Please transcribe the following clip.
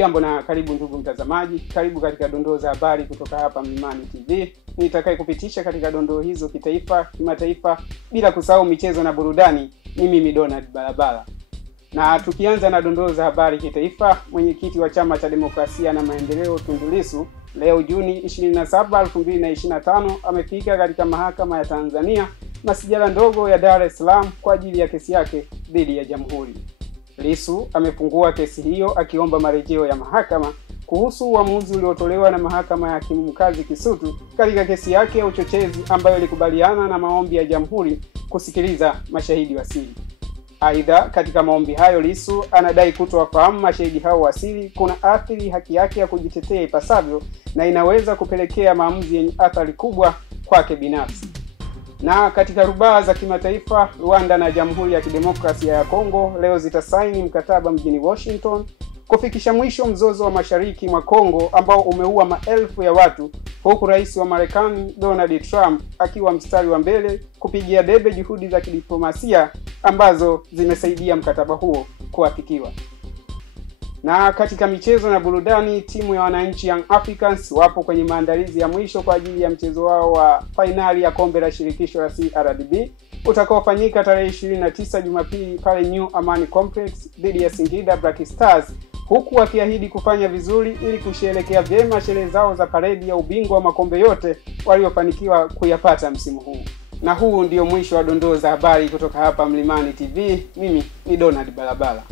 Hujambo na karibu ndugu mtazamaji, karibu katika dondoo za habari kutoka hapa Mlimani TV. Nitakaye kupitisha katika dondoo hizo kitaifa, kimataifa, bila kusahau michezo na burudani. Ni mimi Donald Balabala. Na tukianza na dondoo za habari kitaifa, mwenyekiti wa Chama cha Demokrasia na Maendeleo Tundu Lissu leo Juni 27, 2025 amefika katika mahakama ya Tanzania masijala ndogo ya Dar es Salaam kwa ajili ya kesi yake dhidi ya Jamhuri. Lissu amefungua kesi hiyo akiomba marejeo ya mahakama kuhusu uamuzi uliotolewa na mahakama ya hakimu mkazi Kisutu katika kesi yake ya uchochezi ambayo ilikubaliana na maombi ya Jamhuri kusikiliza mashahidi wa siri. Aidha, katika maombi hayo Lissu anadai kutowafahamu mashahidi hao wa siri kuna athiri haki yake ya kujitetea ipasavyo na inaweza kupelekea maamuzi yenye athari kubwa kwake binafsi. Na katika rubaa za kimataifa, Rwanda na Jamhuri ya Kidemokrasia ya Kongo leo zitasaini mkataba mjini Washington kufikisha mwisho mzozo wa mashariki mwa Kongo ambao umeua maelfu ya watu, huku rais wa Marekani Donald Trump akiwa mstari wa mbele kupigia debe juhudi za kidiplomasia ambazo zimesaidia mkataba huo kuafikiwa. Na katika michezo na burudani, timu ya wananchi Young Africans wapo kwenye maandalizi ya mwisho kwa ajili ya mchezo wao wa finali ya kombe la shirikisho la CRDB utakaofanyika tarehe 29 Jumapili pale New Amani Complex dhidi ya Singida Black Stars, huku wakiahidi kufanya vizuri ili kusherehekea vyema sherehe zao za paredi ya ubingwa wa makombe yote waliofanikiwa kuyapata msimu huu. Na huu ndio mwisho wa dondoo za habari kutoka hapa Mlimani TV. Mimi ni Donald Balabala.